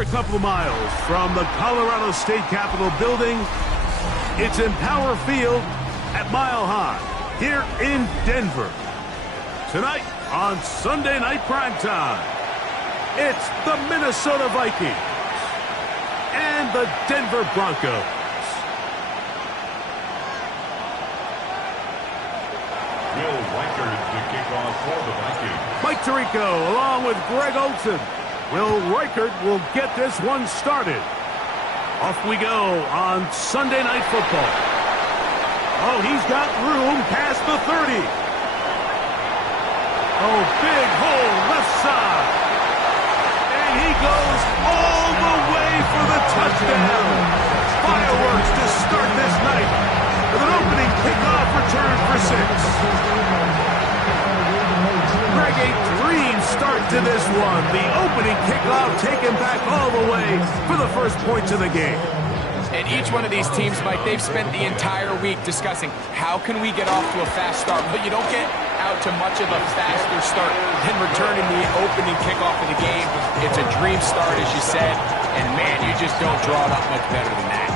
We're a couple of miles from the Colorado State Capitol building. It's Empower Field at Mile High here in Denver. Tonight on Sunday Night Primetime, it's the Minnesota Vikings and the Denver Broncos. Will Reichard to kick off for the Vikings. Mike Tirico along with Greg Olsen. Will Reichard will get this one started. Off we go on Sunday Night Football. Oh, he's got room past the 30. Oh, big hole left side. And he goes all the way for the touchdown. Fireworks to start this night with an opening kickoff return for 6. Greg, a dream start to this one. The opening kickoff taken back all the way for the first points of the game. And each one of these teams, Mike, they've spent the entire week discussing how can we get off to a fast start. But you don't get out to much of a faster start than returning the opening kickoff of the game. It's a dream start, as you said. And, man, you just don't draw it up much better than that.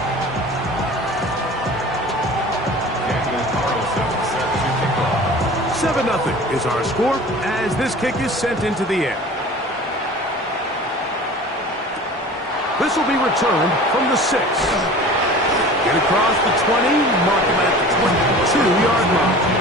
7-0 is our score as this kick is sent into the air. This will be returned from the 6. Get across the 20, mark him at the 22-yard line.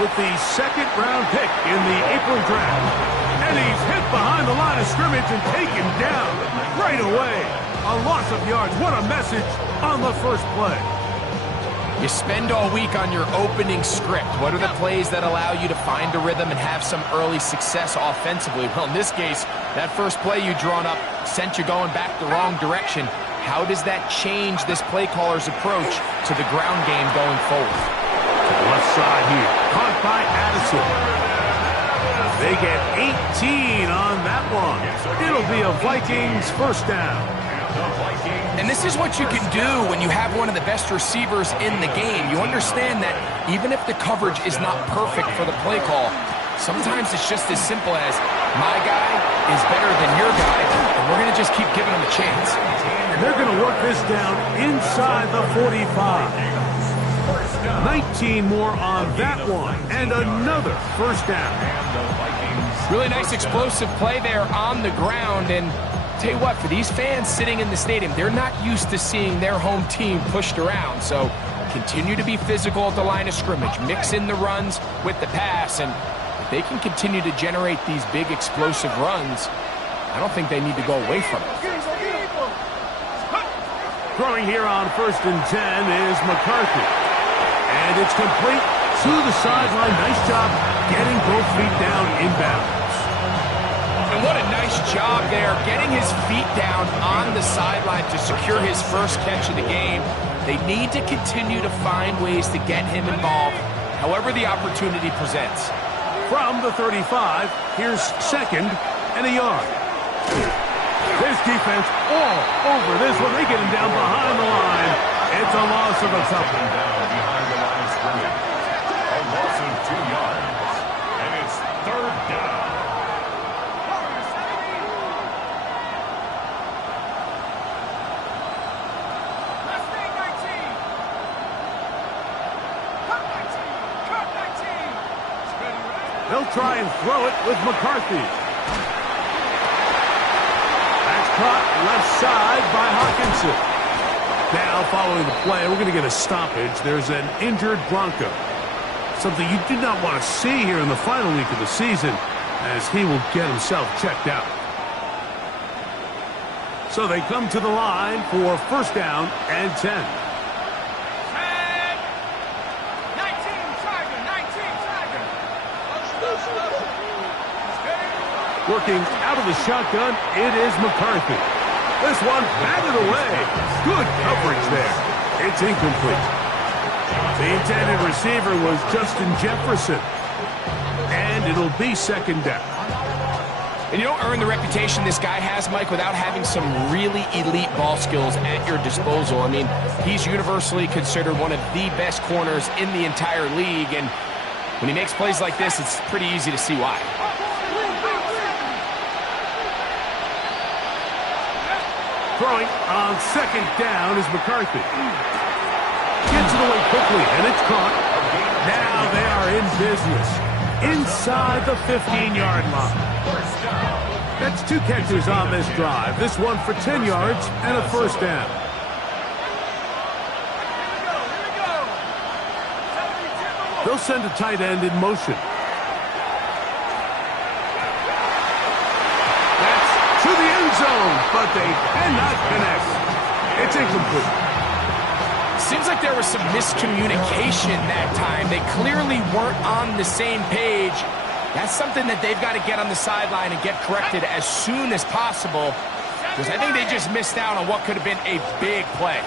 With the second-round pick in the April draft. And he's hit behind the line of scrimmage and taken down right away. A loss of yards. What a message on the first play. You spend all week on your opening script. What are the plays that allow you to find a rhythm and have some early success offensively? Well, in this case, that first play you drawn up sent you going back the wrong direction. How does that change this play caller's approach to the ground game going forward? Left side here, caught by Addison. They get 18 on that one. It'll be a Vikings first down. And this is what you can do when you have one of the best receivers in the game. You understand that even if the coverage is not perfect for the play call, sometimes it's just as simple as, my guy is better than your guy, and we're going to just keep giving him a chance. And they're going to work this down inside the 45. 19 more on that one, and another first down. Really nice explosive play there on the ground, and tell you what, for these fans sitting in the stadium, they're not used to seeing their home team pushed around, so continue to be physical at the line of scrimmage, mix in the runs with the pass, and if they can continue to generate these big explosive runs, I don't think they need to go away from it. Throwing here on 1st and 10 is McCarthy. And it's complete to the sideline. Nice job getting both feet down inbounds. And what a nice job there, getting his feet down on the sideline to secure his first catch of the game. They need to continue to find ways to get him involved, however the opportunity presents. From the 35, here's 2nd and a yard. This defense all over this one. They get him down behind the line. It's a loss of a couple. A loss of 2 yards, and it's 3rd down. They'll try and throw it with McCarthy. That's caught left side by Hawkinson. Now, following the play, we're going to get a stoppage. There's an injured Bronco. Something you do not want to see here in the final week of the season, as he will get himself checked out. So they come to the line for first down and 10. 19, Tiger. Working out of the shotgun, it is McCarthy. This one batted away. Good coverage there. It's incomplete. The intended receiver was Justin Jefferson. And it'll be second down. And you don't earn the reputation this guy has, Mike, without having some really elite ball skills at your disposal. I mean, he's universally considered one of the best corners in the entire league, and when he makes plays like this, it's pretty easy to see why. Throwing on second down is McCarthy. Gets it away quickly, and it's caught. Now they are in business inside the 15-yard line. That's 2 catches on this drive. This one for 10 yards and a first down. They'll send a tight end in motion. That's to the end zone, but they cannot connect. It's incomplete. Seems like there was some miscommunication that time. They clearly weren't on the same page. That's something that they've got to get on the sideline and get corrected as soon as possible, because I think they just missed out on what could have been a big play.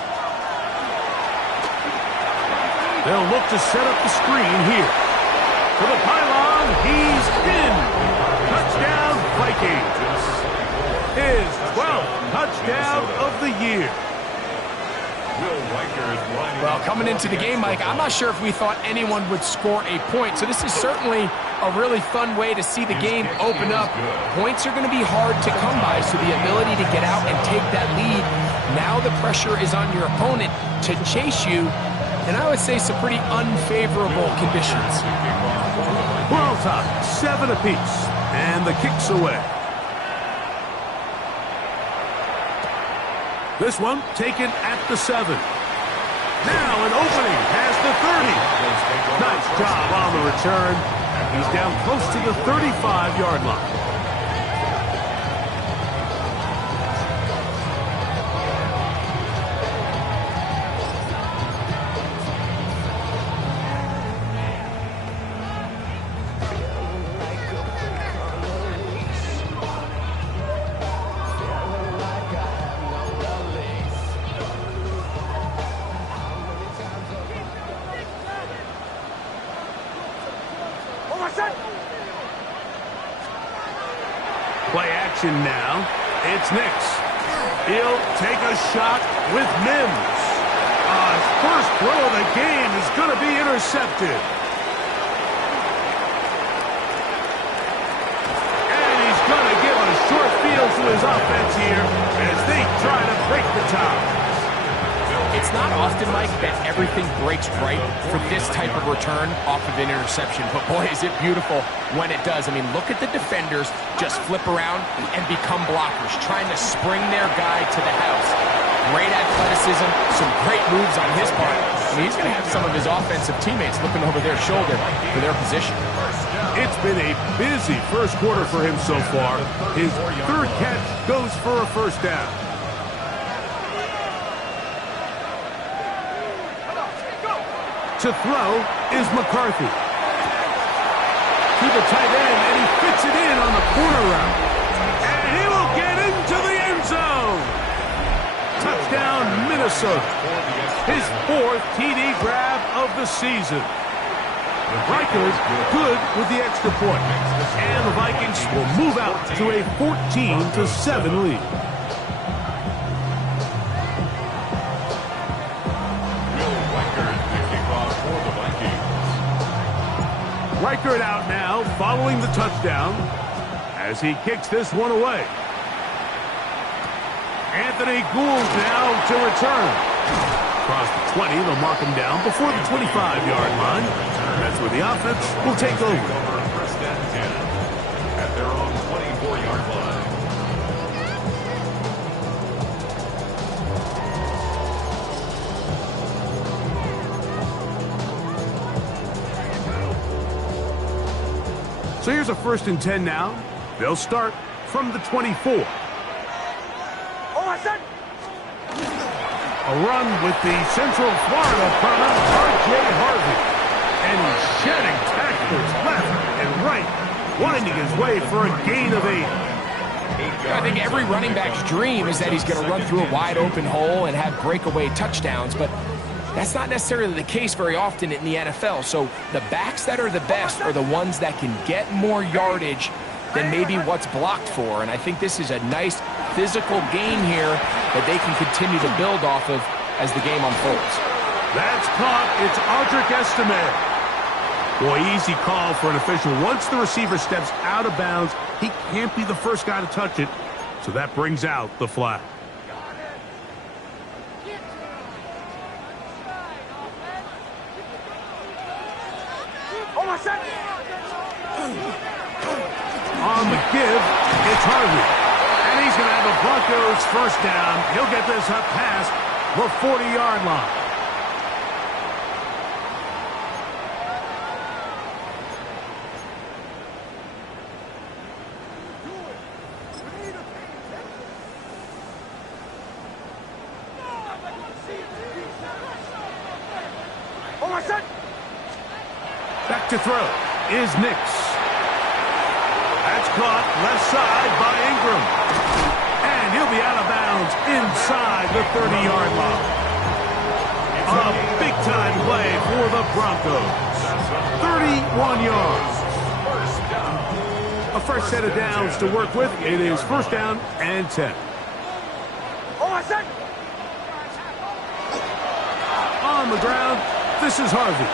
They'll look to set up the screen here. To the pylon, he's in. Touchdown, Vikings. His 12th touchdown of the year. Well, coming into the game, Mike, I'm not sure if we thought anyone would score a point, so this is certainly a really fun way to see the game open up. Points are going to be hard to come by, so the ability to get out and take that lead, now the pressure is on your opponent to chase you, and I would say some pretty unfavorable conditions. We're on top, 7 apiece, and the kick's away. This one taken at the 7. Now an opening past the 30. Nice job on the return. He's down close to the 35-yard line. Play action now. It's Nix. He'll take a shot with Mims. First throw of the game is going to be intercepted. And he's going to give a short field to his offense here as they try to break the tie. It's not often, Mike, that everything breaks right for this type of return off of an interception. But, boy, is it beautiful when it does. I mean, look at the defenders just flip around and become blockers, trying to spring their guy to the house. Great athleticism, some great moves on his part. I mean, he's going to have some of his offensive teammates looking over their shoulder for their position. It's been a busy first quarter for him so far. His 3rd catch goes for a first down. To throw is McCarthy. To the tight end, and he fits it in on the corner route. And he will get into the end zone. Touchdown, Minnesota. His 4th TD grab of the season. Rikers good with the extra point. And the Vikings will move out to a 14-7 lead. Reichert out now, following the touchdown, as he kicks this one away. Anthony Gould now to return. Across the 20, they'll mark him down before the 25-yard line. That's where the offense will take over. First and 10 at their own 24-yard line. So here's a 1st and 10 now. They'll start from the 24. A run with the Central Florida product, R.J. Harvey. And he's shedding tacklers left and right, winding his way for a gain of 8. I think every running back's dream is that he's going to run through a wide open hole and have breakaway touchdowns, but that's not necessarily the case very often in the NFL. So the backs that are the best are the ones that can get more yardage than maybe what's blocked for. And I think this is a nice physical gain here that they can continue to build off of as the game unfolds. That's caught. It's Audric Estime. Boy, easy call for an official. Once the receiver steps out of bounds, he can't be the first guy to touch it. So that brings out the flag. On the give, it's Harvey. And he's going to have a Broncos first down. He'll get this up past the 40-yard line. Back to throw is Nix. That's caught left side by Ingram. And he'll be out of bounds inside the 30-yard line. A big-time play for the Broncos. 31 yards. A fresh set of downs to work with. It is first down and 10. On the ground, this is Harvey.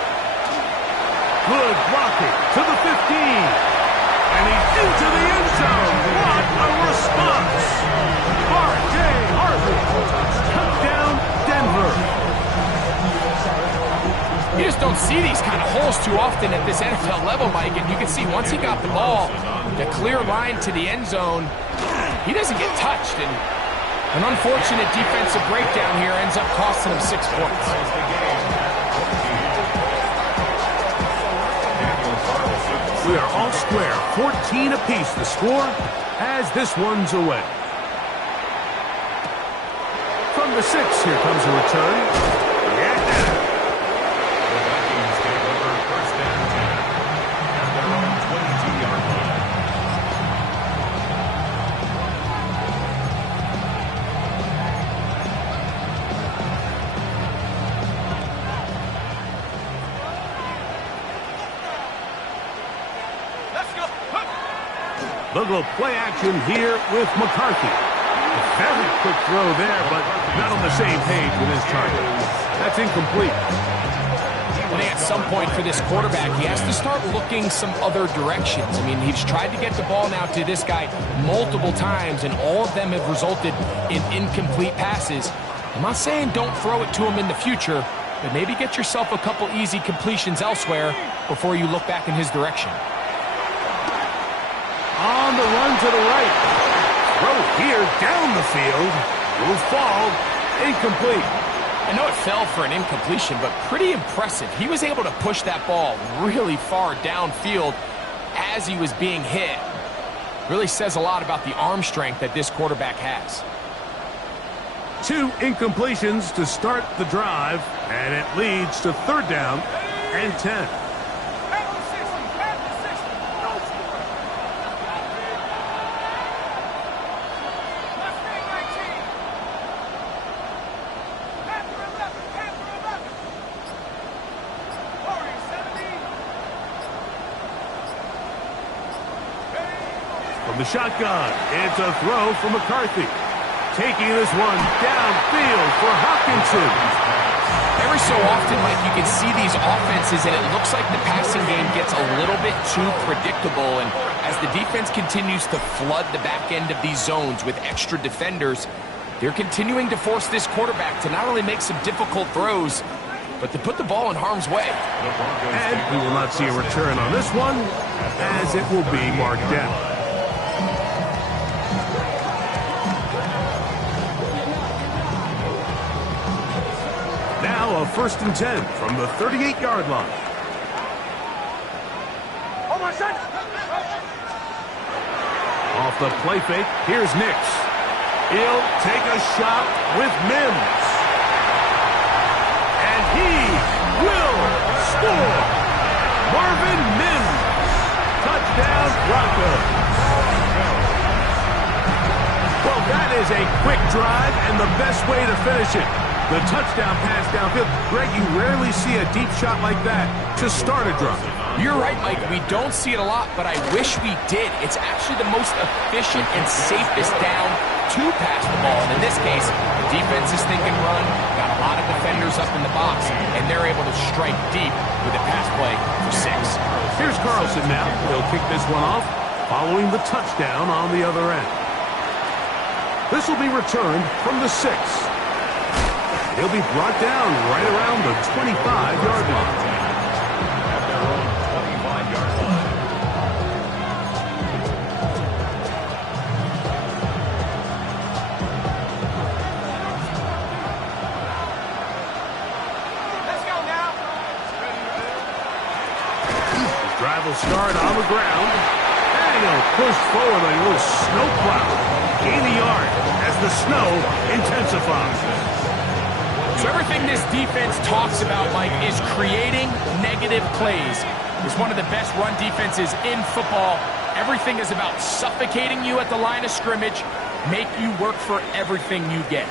Good blocking to the 15. And he's into the end zone. What a response. R.J. Harvey. Touchdown, Denver. You just don't see these kind of holes too often at this NFL level, Mike. And you can see once he got the ball, the clear line to the end zone, he doesn't get touched. And an unfortunate defensive breakdown here ends up costing him 6 points. We are all square, 14 apiece the score as this one's away. From the 6, here comes a return. Yeah. The Vikings take over first and 10 at their own 22-yard line. They'll go play action here with McCarthy. A fairly quick throw there, but not on the same page with his target. That's incomplete. I think at some point for this quarterback, he has to start looking some other directions. I mean, he's tried to get the ball now to this guy multiple times, and all of them have resulted in incomplete passes. I'm not saying don't throw it to him in the future, but maybe get yourself a couple easy completions elsewhere before you look back in his direction. On the run to the right. Throw here down the field. Will fall. Incomplete. I know it fell for an incompletion, but pretty impressive. He was able to push that ball really far downfield as he was being hit. Really says a lot about the arm strength that this quarterback has. 2 incompletions to start the drive, and it leads to third down and 10. From the shotgun, it's a throw from McCarthy. Taking this one downfield for Hawkinson. Every so often, Mike, you can see these offenses, and it looks like the passing game gets a little bit too predictable. And as the defense continues to flood the back end of these zones with extra defenders, they're continuing to force this quarterback to not only make some difficult throws, but to put the ball in harm's way. And we will not see a return on this one, as it will be marked down. Now a first and 10 from the 38-yard line. Off the play fake, here's Nix. He'll take a shot with Mims. And he will score. Marvin Mims. Touchdown, Broncos. Well, that is a quick drive and the best way to finish it. The touchdown pass downfield. Greg, you rarely see a deep shot like that to start a drive. You're right, Mike. We don't see it a lot, but I wish we did. It's actually the most efficient and safest down to pass the ball. And in this case, the defense is thinking run, got a lot of defenders up in the box, and they're able to strike deep with a pass play for 6. Here's Carlson now. He'll kick this one off, following the touchdown on the other end. This will be returned from the 6. He'll be brought down right around the 25-yard line. At their own 25-yard line. Let's go now. The drive will start on the ground. And he'll push forward like a little snowplow. Gain a yard as the snow intensifies. So everything this defense talks about, Mike, is creating negative plays. It's one of the best run defenses in football. Everything is about suffocating you at the line of scrimmage, make you work for everything you get.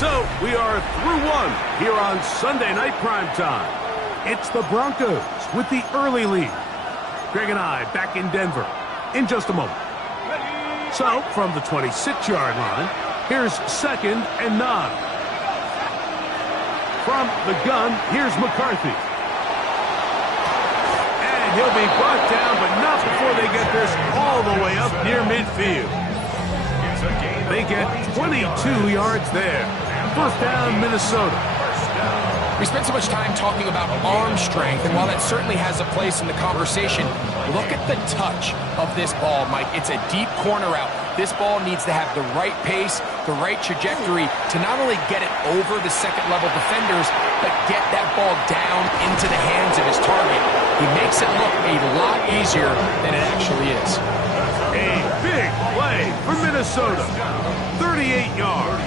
So we are through one here on Sunday Night Primetime. It's the Broncos with the early lead. Greg and I back in Denver in just a moment. So from the 26-yard line, here's 2nd and 9. From the gun, here's McCarthy. And he'll be brought down, but not before they get this all the way up near midfield. They get 22 yards there. First down, Minnesota. We spent so much time talking about arm strength, and while that certainly has a place in the conversation, look at the touch of this ball, Mike. It's a deep corner route. This ball needs to have the right pace, the right trajectory to not only get it over the second-level defenders, but get that ball down into the hands of his target. He makes it look a lot easier than it actually is. A big play for Minnesota. 38 yards.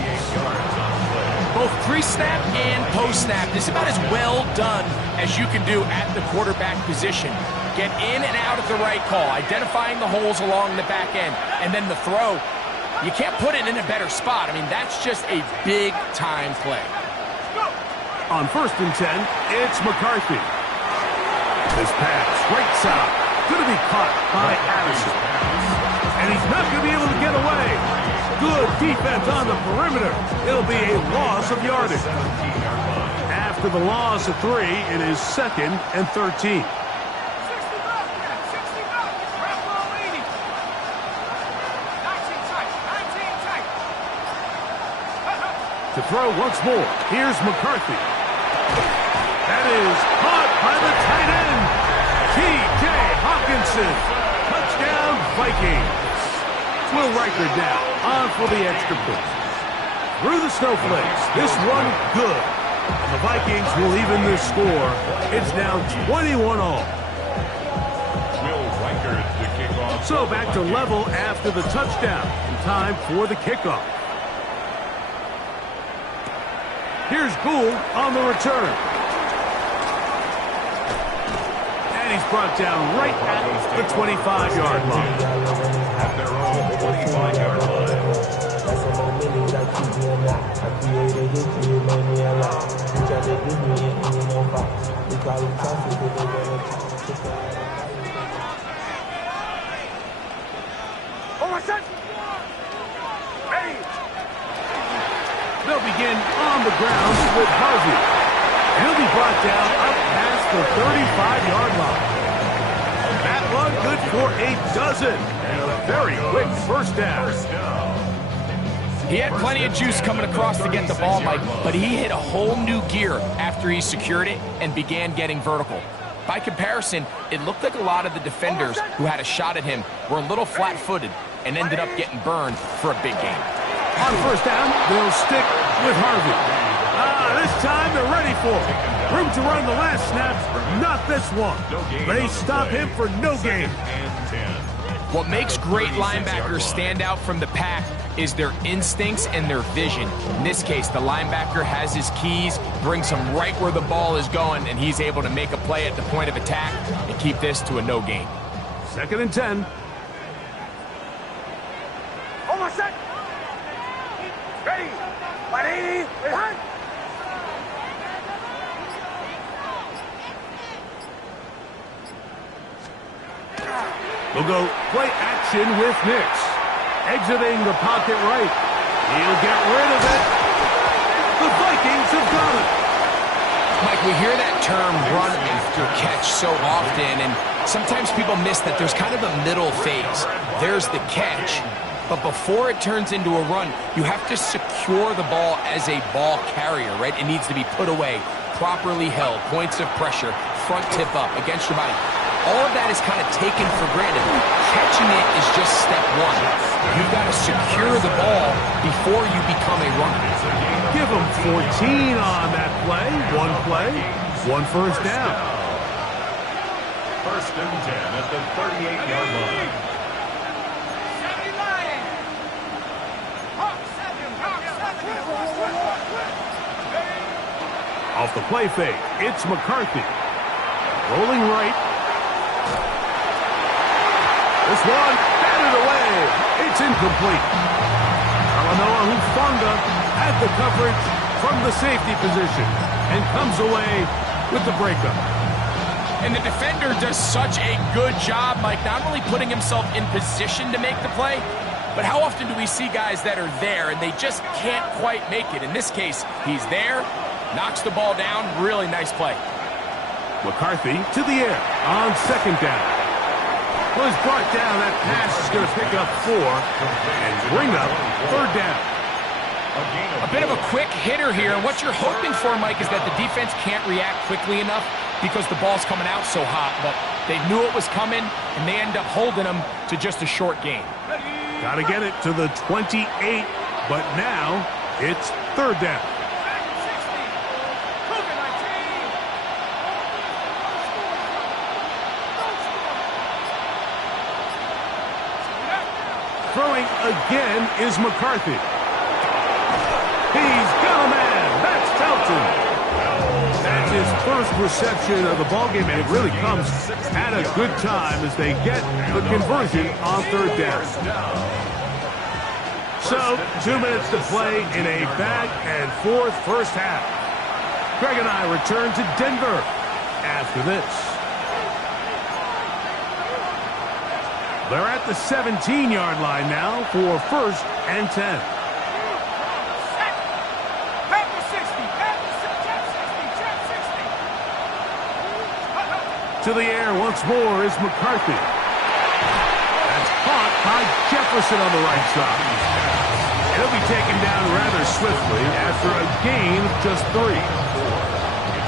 Both pre-snap and post-snap is about as well done as you can do at the quarterback position. Get in and out at the right call, identifying the holes along the back end, and then the throw. You can't put it in a better spot. I mean, that's just a big-time play. On 1st and 10, it's McCarthy. This pass, right side, going to be caught by Addison. And he's not going to be able to get away. Good defense on the perimeter. It'll be a loss of yardage. After the loss of 3, it is 2nd and 13. To throw once more, here's McCarthy. That is caught by the tight end, T.J. Hawkinson. Touchdown, Vikings. Will Riker down, on for the extra point. Through the snowflakes, this one good. And the Vikings will even this score. It's now 21 all. Will Riker to kick off. So back to level after the touchdown. And time for the kickoff. Here's Gould on the return. And he's brought down right at the 25-yard line. At their own 25-yard line. They'll begin on the ground with Harvey. And he'll be brought down up past the 35-yard line. That run good for a dozen. And a very quick first down. He had plenty of juice coming across to get the ball, Mike, but he hit a whole new gear after he secured it and began getting vertical. By comparison, it looked like a lot of the defenders who had a shot at him were a little flat-footed and ended up getting burned for a big gain. On first down, they'll stick with Harvey. This time they're ready for it. Room to run the last snap, not this one. They stop him for no gain. What makes great linebackers stand out from the pack is their instincts and their vision. In this case, the linebacker has his keys, brings him right where the ball is going, and he's able to make a play at the point of attack and keep this to a no gain. 2nd and 10. Ready? 180. Behind. We'll go play action with Nix. Exiting the pocket right. He'll get rid of it. The Vikings have got it. Mike, we hear that term run after catch so often, and sometimes people miss that there's kind of a middle phase. There's the catch, but before it turns into a run, you have to secure the ball as a ball carrier, right? It needs to be put away, properly held, points of pressure, front tip up against your body. All of that is kind of taken for granted. Catching it is just step one. You've got to secure the ball before you become a runner. Give him 14 on that play. One first down. First and 10 at the 38-yard line. Off the play fake, it's McCarthy. Rolling right. This one, batted away. It's incomplete. Talanoa Hufanga had the coverage from the safety position and comes away with the breakup. And the defender does such a good job, Mike, not only putting himself in position to make the play, but how often do we see guys that are there and they just can't quite make it? In this case, he's there, knocks the ball down, really nice play. McCarthy to the air on second down. Was brought down. That pass is going to pick up 4 and bring up third down. A bit of a quick hitter here. What you're hoping for, Mike, is that the defense can't react quickly enough because the ball's coming out so hot. But they knew it was coming, and they end up holding them to just a short gain. Got to get it to the 28, but now it's third down. Throwing again is McCarthy. He's got a man. That's Felton. That's his first reception of the ballgame, and it really comes at a good time as they get the conversion on third down. So, 2 minutes to play in a back-and-forth first half. Greg and I return to Denver after this. They're at the 17-yard line now for first and 10. To the air once more is McCarthy. That's caught by Jefferson on the right side. He'll be taken down rather swiftly after a gain of just 3.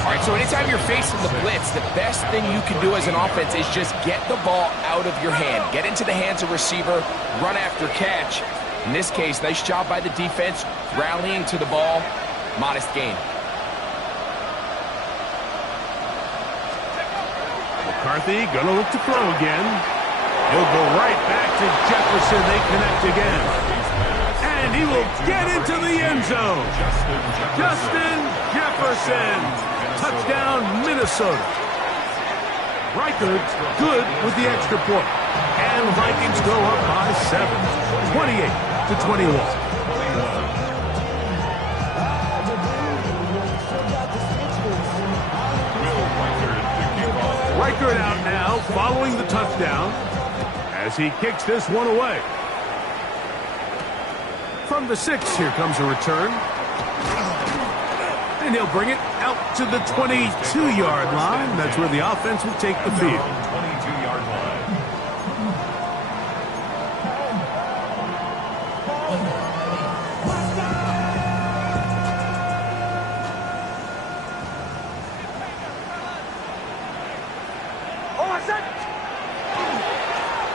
All right, so anytime you're facing the blitz, the best thing you can do as an offense is just get the ball out of your hand. Get into the hands of receiver, run after catch. In this case, nice job by the defense, rallying to the ball, modest gain. McCarthy gonna look to throw again. He'll go right back to Jefferson. They connect again. And he will get into the end zone. Justin Jefferson. Touchdown, Minnesota. Riker good with the extra point. And the Vikings go up by 7, 28-21. Riker out now following the touchdown as he kicks this one away. From the 6, here comes a return. And he'll bring it out to the 22-yard line. That's where the offense will take the field. 22-yard line.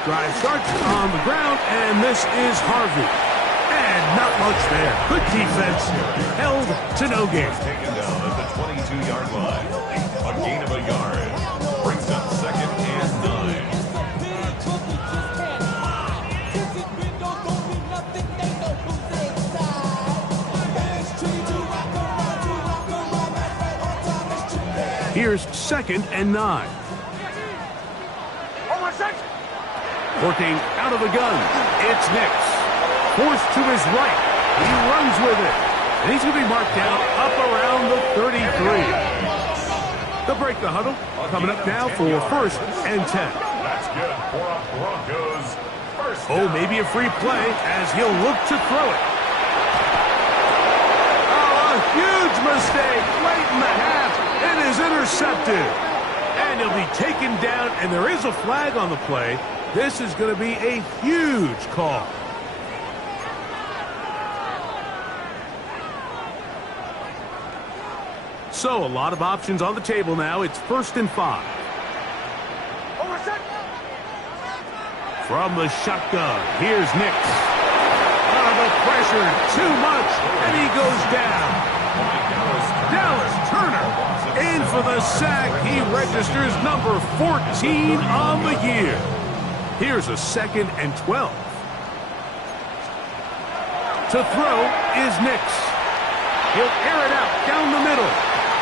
Drive starts on the ground, and this is Harvey. And not much there. Good defense. Held to no gain. Taken down at the 22-yard line. A gain of a yard. Brings up second and 9. Here's second and 9. Working out of the gun. It's Nix. Forced to his right. He runs with it. And he's going to be marked down up around the 33. They'll break the huddle. Coming up now for 1st and 10. That's good for a Broncos first down. Oh, maybe a free play as he'll look to throw it. Oh, a huge mistake late in the half. It is intercepted. And he'll be taken down, and there is a flag on the play. This is going to be a huge call. So, a lot of options on the table now. It's 1st and 5. From the shotgun, here's Nix. Oh, the pressure, too much, and he goes down. Dallas Turner in for the sack. He registers number 14 on the year. Here's a 2nd and 12. To throw is Nix. He'll air it out down the middle.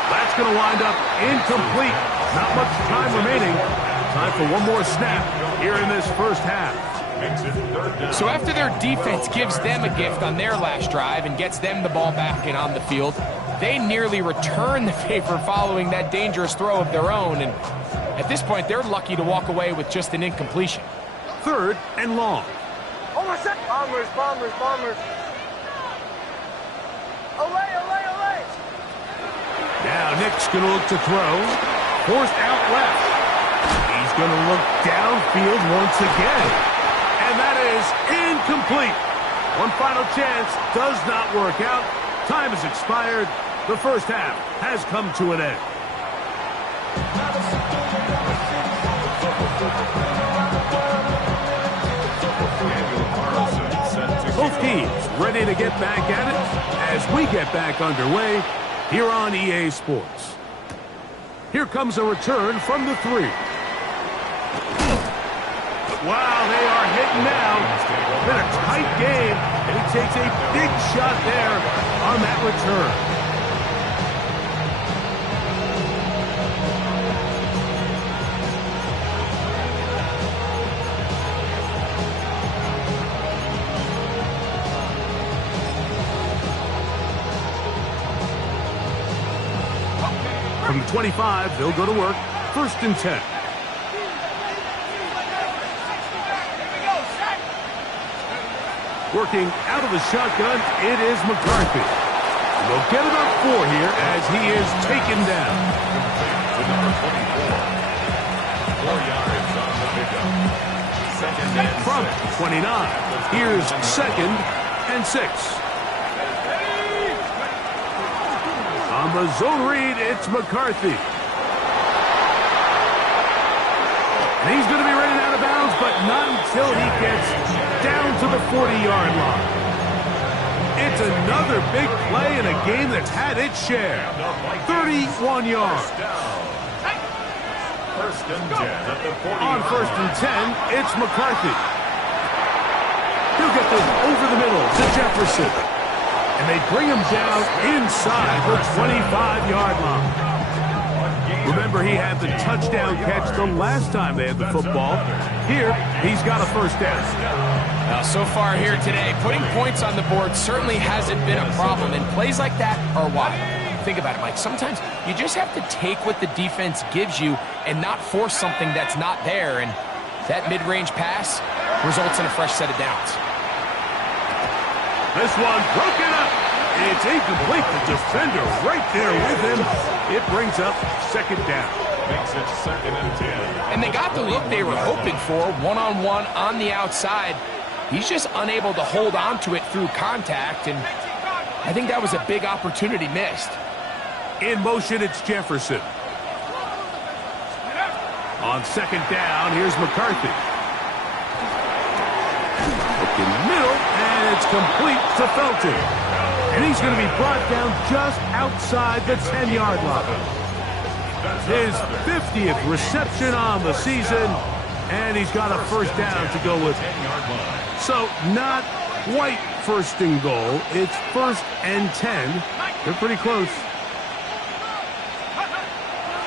That's going to wind up incomplete. Not much time remaining. Time for one more snap here in this first half. So after their defense gives them a gift on their last drive and gets them the ball back and on the field, they nearly return the favor following that dangerous throw of their own. And at this point, they're lucky to walk away with just an incompletion. 3rd and long. Bombers. Away. Now Nick's going to look to throw. Forced out left. He's going to look downfield once again. And that is incomplete. One final chance does not work out. Time has expired. The first half has come to an end. Both teams ready to get back at it as we get back underway here on EA Sports. Here comes a return from the 3. Wow, they are hitting now. Been a tight game, and he takes a big shot there on that return. From the 25, they'll go to work. 1st and 10. Working out of the shotgun, it is McCarthy. And they'll get about 4 here as he is taken down. To number 24. 4 yards on the pickup. 2nd and From 6. 29, here's 2nd and 6. On the zone read, it's McCarthy. And he's going to be running out of bounds, but not until he gets down to the 40-yard line. It's another big play in a game that's had its share. 31 yards. 1st and 10 at the 40. On 1st and 10, it's McCarthy. He'll get this over the middle to Jefferson. And they bring him down inside the 25-yard line. Remember, he had the touchdown catch the last time they had the football. Here, he's got a first down. Now, so far here today, putting points on the board certainly hasn't been a problem, and plays like that are why. Think about it, Mike. Sometimes you just have to take what the defense gives you and not force something that's not there, and that mid-range pass results in a fresh set of downs. This one broken up. It's incomplete. The defender right there with him. It brings up 2nd down. Makes it 2nd and 10. And they got the look they were hoping for, one-on-one on the outside. He's just unable to hold on to it through contact, and I think that was a big opportunity missed. In motion, it's Jefferson. On 2nd down, here's McCarthy. Looking middle, and it's complete to Felton. And he's going to be brought down just outside the 10-yard line. His 50th reception on the season, and he's got a first down to go with it. So not quite 1st and goal. It's 1st and 10. They're pretty close.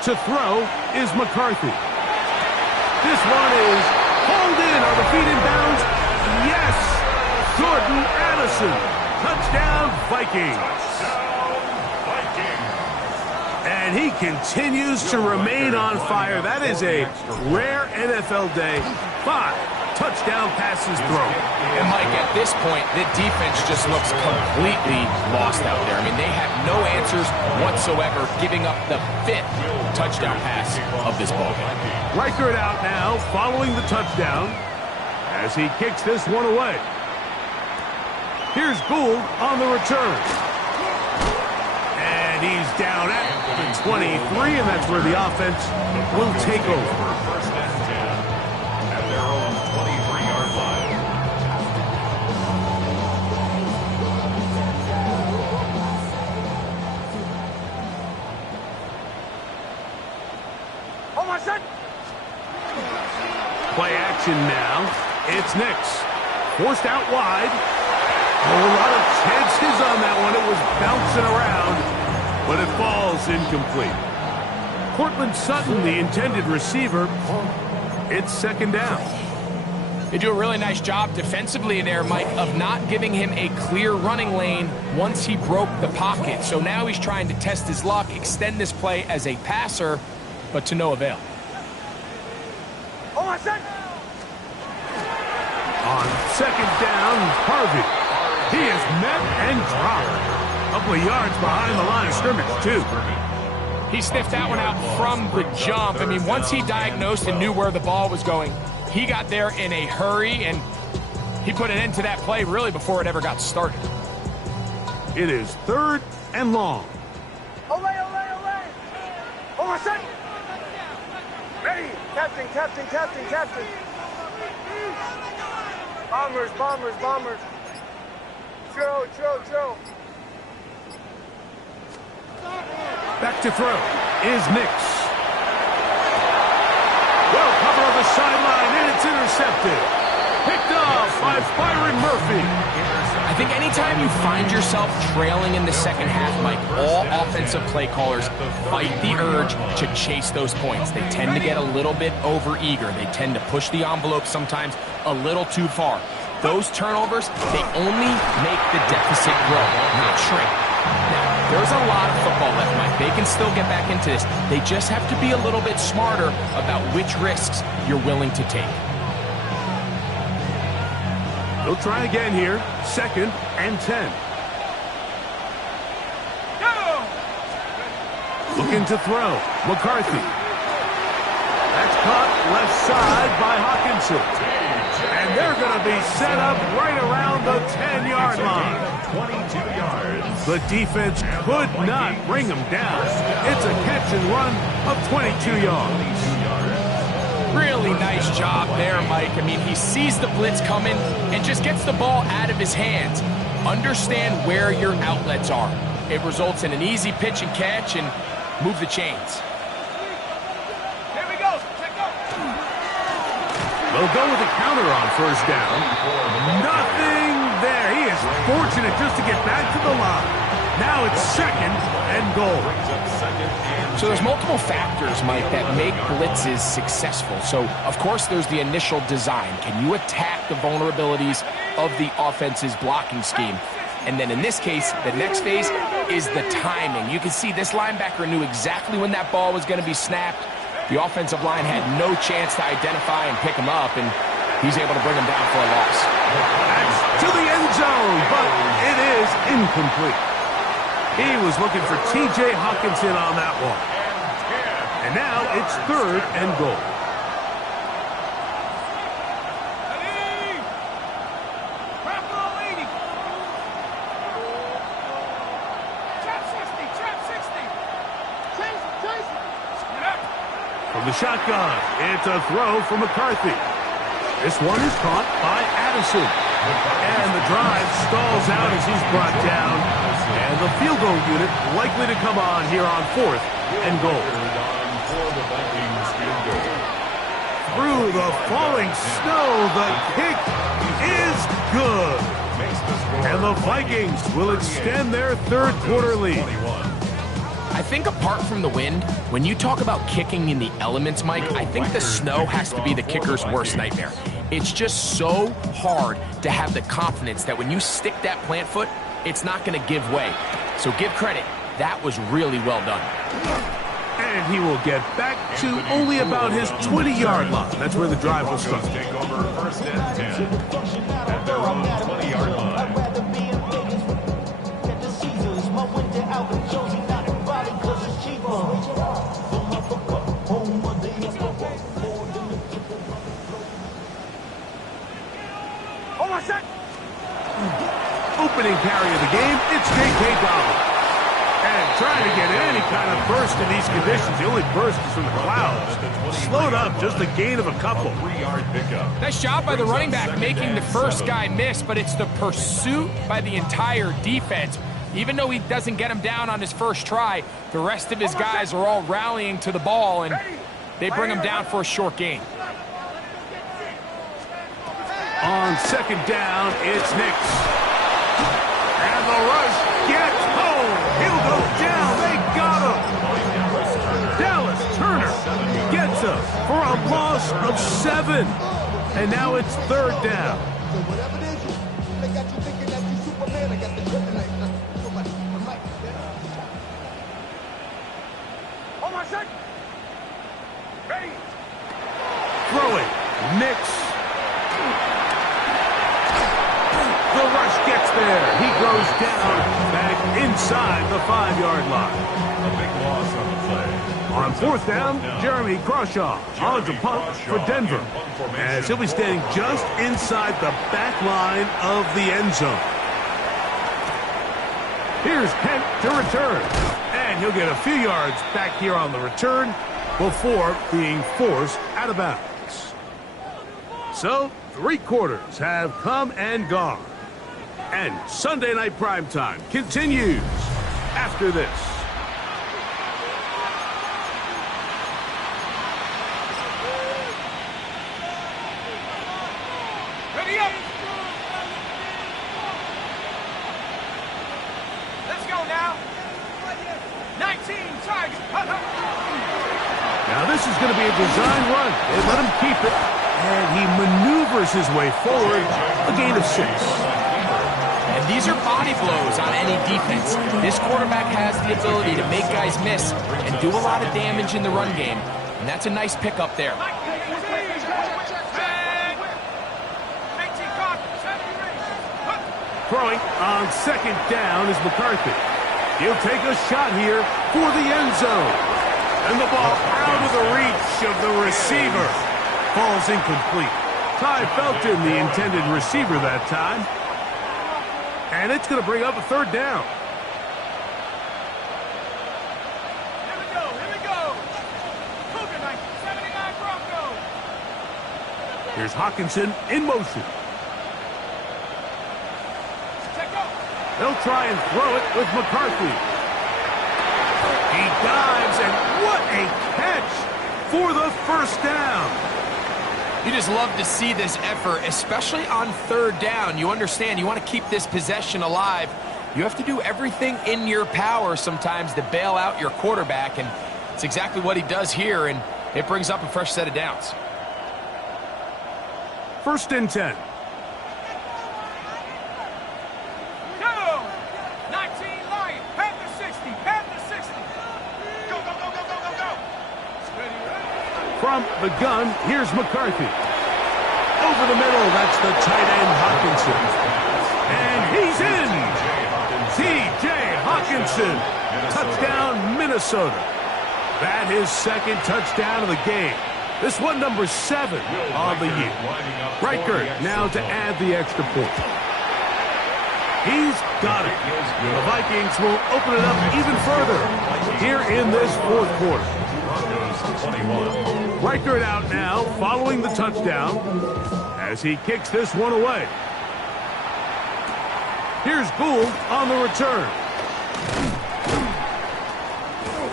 To throw is McCarthy. This one is hauled in. Are the feet in bounds? Yes! Jordan Addison Touchdown, Vikings. And he continues to remain on fire. That is a rare NFL day. 5 touchdown passes thrown. And Mike, at this point, the defense just looks completely lost out there. I mean, they have no answers whatsoever, giving up the 5th touchdown pass of this ball game. Reichert out now, following the touchdown, as he kicks this one away. Here's Gould on the return. And he's down at the 23, and that's where the offense will take over. First and 10 at their own 23-yard line. Oh, my son! Play action now. It's Nix. Forced out wide. A lot of chances on that one. It was bouncing around, but it falls incomplete. Cortland Sutton, the intended receiver. It's second down. They do a really nice job defensively there, Mike, of not giving him a clear running lane once he broke the pocket. So now he's trying to test his luck, extend this play as a passer, but to no avail. Oh, I said. On second down, Harvey. He is met and dropped. A couple of yards behind the line of scrimmage, too. He sniffed that one out from the jump. I mean, once he diagnosed and knew where the ball was going, he got there in a hurry, and he put an end to that play really before it ever got started. It is 3rd and long. Olay! Oh, my son! Ready! Captain! Bombers! Joe! Back to throw is Nix. Well, cover of the sideline, and it's intercepted. Picked off by Byron Murphy. I think anytime you find yourself trailing in the second half, Mike, all offensive play callers fight the urge to chase those points. They tend to get a little bit overeager. They tend to push the envelope sometimes a little too far. Those turnovers, they only make the deficit grow, not shrink. Now, there's a lot of football left, Mike. They can still get back into this. They just have to be a little bit smarter about which risks you're willing to take. They'll try again here. 2nd and 10. Looking to throw. McCarthy. That's caught left side by Hawkinson. And they're going to be set up right around the 10-yard line. 22 yards. The defense could not bring them down. It's a catch and run of 22 yards. Really nice job there, Mike. I mean, he sees the blitz coming and just gets the ball out of his hands. Understand where your outlets are. It results in an easy pitch and catch and move the chains. Here we go. Check go. They'll go with a counter on first down. Nothing there. He is fortunate just to get back to the line. Now it's 2nd and goal. So there's multiple factors, Mike, that make blitzes successful. So, of course, there's the initial design. Can you attack the vulnerabilities of the offense's blocking scheme? And then in this case, the next phase is the timing. You can see this linebacker knew exactly when that ball was going to be snapped. The offensive line had no chance to identify and pick him up, and he's able to bring him down for a loss. That's to the end zone, but it is incomplete. He was looking for T.J. Hawkinson on that one. And now it's 3rd and goal. From the shotgun, it's a throw from McCarthy. This one is caught by Addison. And the drive stalls out as he's brought down. And the field goal unit likely to come on here on 4th and goal. Through the falling snow, the kick is good. And the Vikings will extend their 3rd quarter lead. I think apart from the wind, when you talk about kicking in the elements, Mike, I think the snow has to be the kicker's worst nightmare. It's just so hard to have the confidence that when you stick that plant foot, it's not going to give way. So give credit. That was really well done. And he will get back to only about his 20-yard line. That's where the drive will start. Take over first and 10 at their own 20-yard line. Opening carry of the game, it's J.K. Dobbins. And trying to get any kind of burst in these conditions. The only burst is from the clouds. Slowed up, just a gain of a couple. 3-yard pickup. Nice job by the running back making the first guy miss, but it's the pursuit by the entire defense. Even though he doesn't get him down on his first try, the rest of his guys are all rallying to the ball, and they bring him down for a short gain. On second down, it's Nix. And the rush gets home. He'll go down. They got him. Dallas Turner gets him for a loss of 7. And now it's third down. Throwing. Nix. The rush gets there. He goes down back inside the 5-yard line. A big loss on the play. On fourth down, Jeremy Crawshaw on to punt for Denver, as he'll be standing just inside the back line of the end zone. Here's Kent to return, and he'll get a few yards back here on the return before being forced out of bounds. So, 3 quarters have come and gone. And Sunday Night Primetime continues after this. Ready up! Let's go now! 19, target! Now this is going to be a design run. They let him keep it, and he maneuvers his way forward, a gain of 6. And these are body blows on any defense. This quarterback has the ability to make guys miss and do a lot of damage in the run game. And that's a nice pickup there. Throwing on second down is McCarthy. He'll take a shot here for the end zone. And the ball out of the reach of the receiver. Falls incomplete. Ty Felton, the intended receiver that time. And it's going to bring up a third down. Here we go, here we go! Cougar 79 Broncos! Here's Hawkinson in motion. They'll try and throw it with McCarthy. He dives, and what a catch for the first down. You just love to see this effort, especially on third down. You understand, you want to keep this possession alive. You have to do everything in your power sometimes to bail out your quarterback, and it's exactly what he does here, and it brings up a fresh set of downs. First and 10. From the gun, here's McCarthy. Over the middle, that's the tight end Hawkinson. And he's in! T.J. Hawkinson. Touchdown, Minnesota. That is second touchdown of the game. This one, number 7 on the year. Reichert now to add the extra point. He's got it. The Vikings will open it up even further here in this fourth quarter. Reichert out now, following the touchdown, as he kicks this one away. Here's Gould on the return.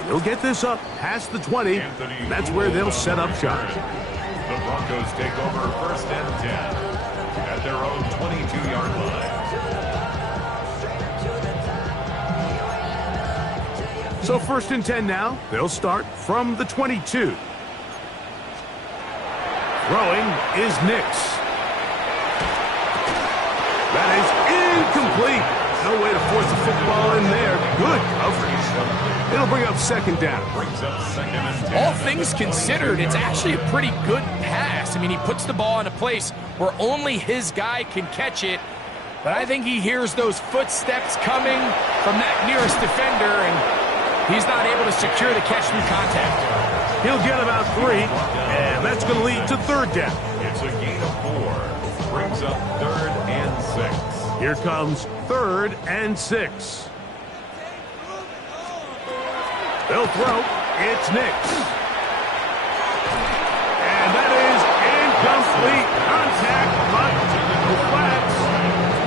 He'll get this up past the 20. That's where they'll set up shop. The Broncos take over first and 10 at their own 22-yard line. So first and 10 now. They'll start from the 22. Throwing is Nix. That is incomplete. No way to force the football in there. Good coverage. It'll bring up second down. Brings up second and 10. All things considered, it's actually a pretty good pass. I mean, he puts the ball in a place where only his guy can catch it. But I think he hears those footsteps coming from that nearest defender, and he's not able to secure the catch through contact. He'll get about 3, and that's going to lead to third down. It's a gain of 4. Brings up third and 6. Here comes third and 6. They'll throw. It's Nix. And that is incomplete. Contact, but no flags.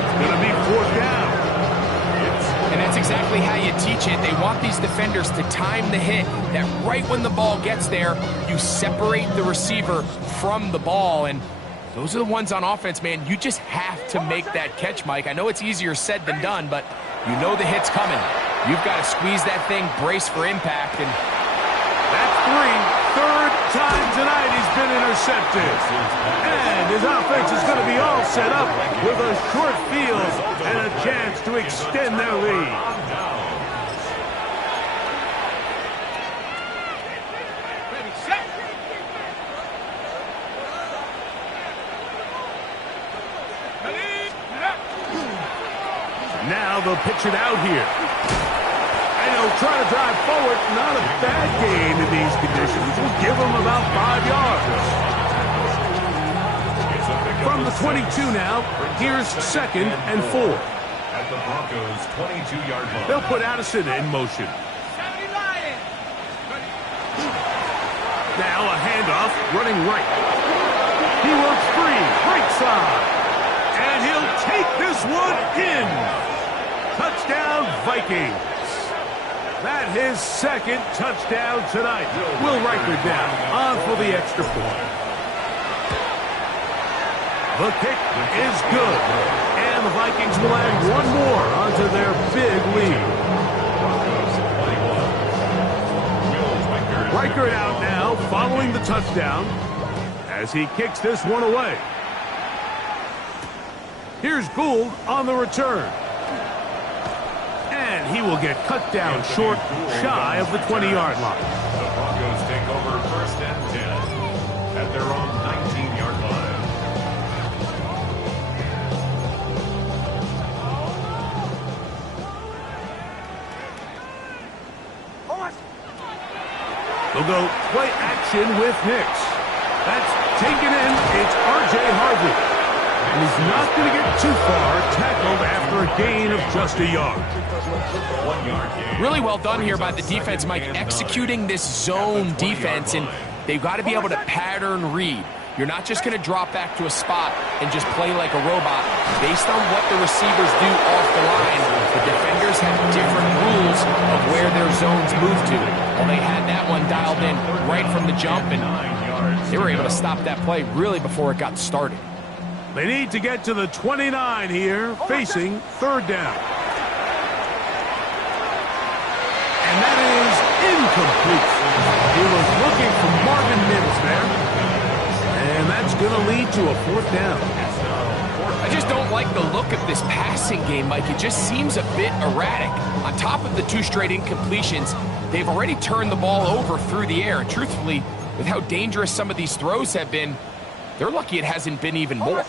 It's going to be fourth down. And that's exactly how you teach it. They want these defenders to time the hit, that right when the ball gets there, you separate the receiver from the ball. And those are the ones on offense, man. You just have to make that catch, Mike. I know it's easier said than done, but you know the hit's coming. You've got to squeeze that thing, brace for impact, and that's 3. Third time tonight he's been intercepted. And his offense is going to be all set up with a short field and a chance to extend their lead. Now they'll pitch it out here. And he'll try to drive forward. Not a bad gain in these conditions. We'll give him about 5 yards. From the 22 now, here's second and 4. At the Broncos' 22-yard line. They'll put Addison in motion. Now a handoff, running right. He works free, right side. And he'll take this one in. Touchdown, Vikings. That his second touchdown tonight. Will Riker down on for the extra point. The kick is good. And the Vikings will add one more onto their big lead. Riker out now, following the touchdown, as he kicks this one away. Here's Gould on the return. And he will get cut down short, shy of the 20-yard line. The Broncos take over first and 10 at their own 19-yard line. They'll go play action with Nix. That's taken in. It's R.J. Harvey. And he's not going to get too far, tackled after a gain of just a yard. 1 yard gain. really well done here by the defense, Mike, executing this zone defense, and they've got to be able to pattern read. You're not just going to drop back to a spot and just play like a robot. Based on what the receivers do off the line, the defenders have different rules of where their zones move to. Well, they had that one dialed in right from the jump, and they were able to stop that play really before it got started. They need to get to the 29 here, facing third down. And that is incomplete. He was looking for Marvin Mims there. And that's going to lead to a fourth down. I just don't like the look of this passing game, Mike. It just seems a bit erratic. On top of the 2 straight incompletions, they've already turned the ball over through the air. And truthfully, with how dangerous some of these throws have been, they're lucky it hasn't been even more.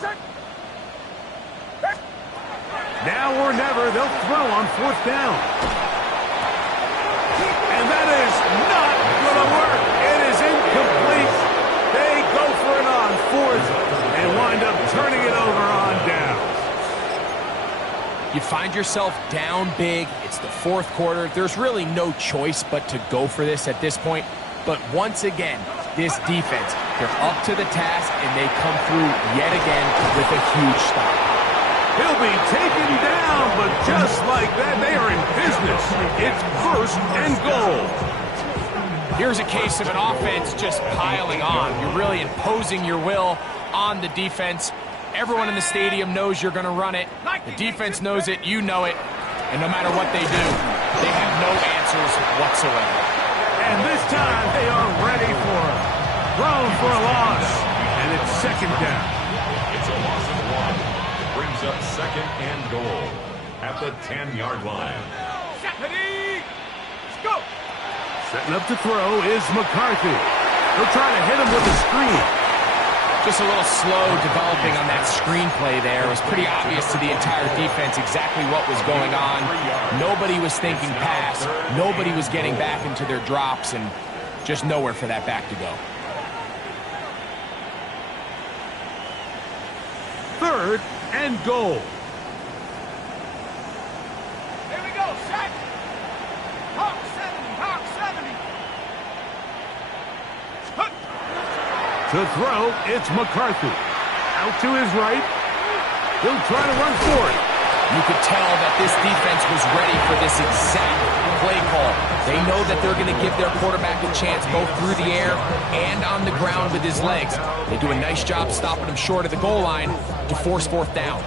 Now or never, they'll throw on fourth down. And that is not going to work. It is incomplete. They go for it on fourth and wind up turning it over on downs. You find yourself down big. It's the fourth quarter. There's really no choice but to go for this at this point. But once again, this defense, they're up to the task, and they come through yet again with a huge stop. He'll be taken down, but just like that, they are in business. It's first and goal. Here's a case of an offense just piling on. You're really imposing your will on the defense. Everyone in the stadium knows you're going to run it. The defense knows it, you know it. And no matter what they do, they have no answers whatsoever. And this time, they are ready for it. Thrown for a loss. And it's second down. It's a loss of 1. It brings up second and goal. at the 10-yard line. Ready? Let's go. Setting up to throw is McCarthy. They'll try to hit him with a screen. Just a little slow developing on that screenplay there. It was pretty obvious to the entire defense exactly what was going on. Nobody was thinking pass. Nobody was getting back into their drops, and just nowhere for that back to go. Third and goal. Here we go, set. Hawk 70, Hawk 70. Hut. To throw, it's McCarthy. Out to his right. He'll try to run for it. You could tell that this defense was ready for this exact play call. They know that they're going to give their quarterback a chance both through the air and on the ground with his legs. They do a nice job stopping him short of the goal line to force fourth down.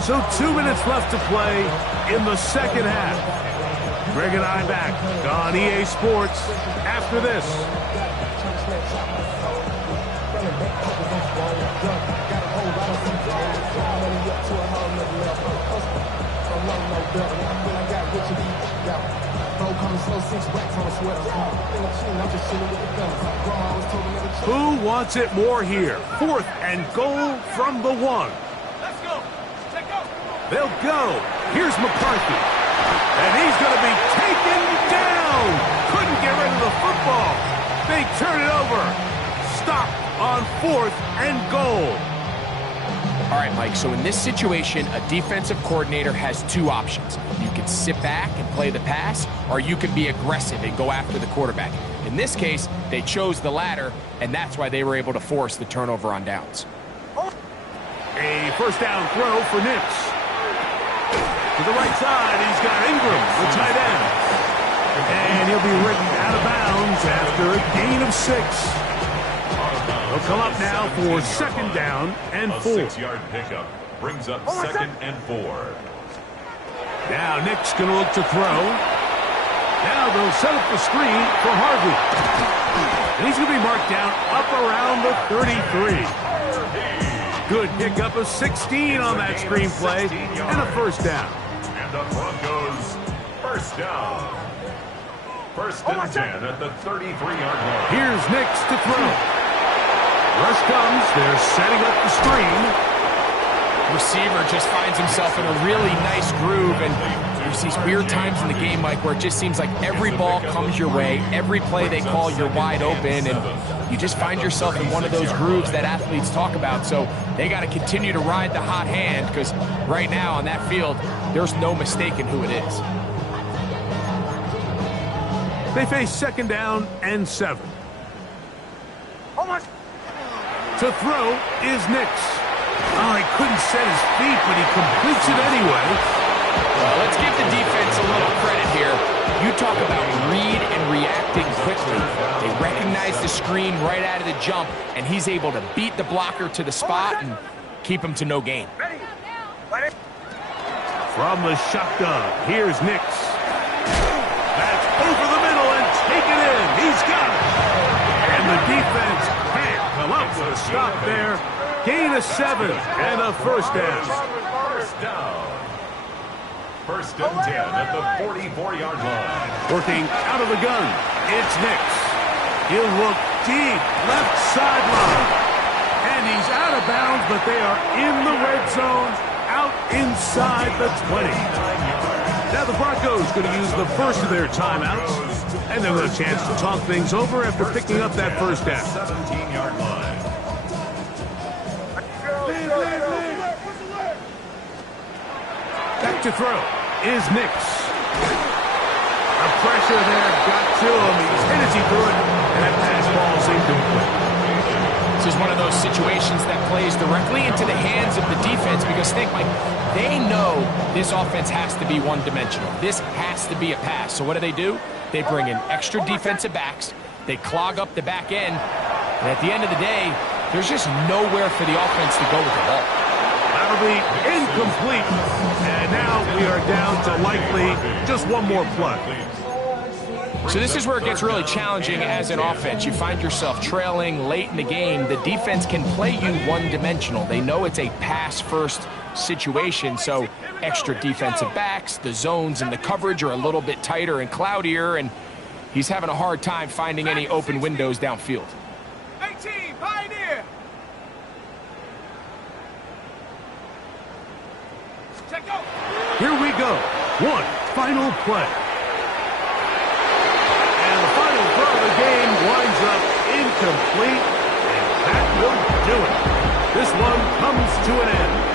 So 2 minutes left to play in the second half. Greg and I back on EA Sports after this. Who wants it more here? Fourth and goal from the 1. Let's go. Check go. They'll go. Here's McCarthy. And he's going to be taken down. Couldn't get rid of the football. They turn it over. Stop on fourth and goal. All right, Mike, so in this situation, a defensive coordinator has two options. You can sit back and play the pass, or you can be aggressive and go after the quarterback. In this case, they chose the latter, and that's why they were able to force the turnover on downs. A first down throw for Nix. To the right side, he's got Ingram, the tight end. And he'll be written out of bounds after a gain of 6. He'll come up now for second down and 4. A 6-yard pickup brings up second and 4. Now Nick's going to look to throw. Now they'll set up the screen for Harvey. And he's going to be marked down up around the 33. Good pickup of 16 on that screen play and a first down. And the Broncos first down. First and 10 at the 33-yard line. Here's Nix to throw. Rush comes. They're setting up the screen. Receiver just finds himself in a really nice groove, and there's these weird times in the game, Mike, where it just seems like every ball comes your way, every play they call, you're wide open, and you just find yourself in one of those grooves that athletes talk about. So they got to continue to ride the hot hand, because right now on that field, there's no mistaking who it is. They face second down and 7. To throw is Nix. Oh, he couldn't set his feet, but he completes it anyway. Well, let's give the defense a little credit here. You talk about read and reacting quickly. They recognize the screen right out of the jump, and he's able to beat the blocker to the spot and keep him to no gain. From the shotgun, here's Nix. That's over the middle and taken in. He's got it. And the defense can't come up with a stop there. Gain of 7 and a first down. First down. First and 10 at the 44-yard line. Working out of the gun, it's Nix. He'll look deep, left sideline. And he's out of bounds, but they are in the red zone, out inside the 20. Now the Broncos going to use the first of their timeouts, and they'll have a chance to talk things over after picking up that first down. 17-yard line. Back to throw is Nix. The pressure there got to him. He's hit as he threw it, and that pass ball's incomplete. This is one of those situations that plays directly into the hands of the defense, because think, Mike, they know this offense has to be one-dimensional. This has to be a pass. So what do? They bring in extra defensive backs. They clog up the back end. And at the end of the day, there's just nowhere for the offense to go with the ball. That'll be incomplete. And now we are down to likely just one more play. So this is where it gets really challenging as an offense. You find yourself trailing late in the game. The defense can play you one-dimensional. They know it's a pass-first situation, so extra defensive backs, the zones and the coverage are a little bit tighter and cloudier, and he's having a hard time finding any open windows downfield. 18, Pioneer. Check go. Here we go. One final play. And the final throw of the game winds up incomplete, and that will do it. This one comes to an end.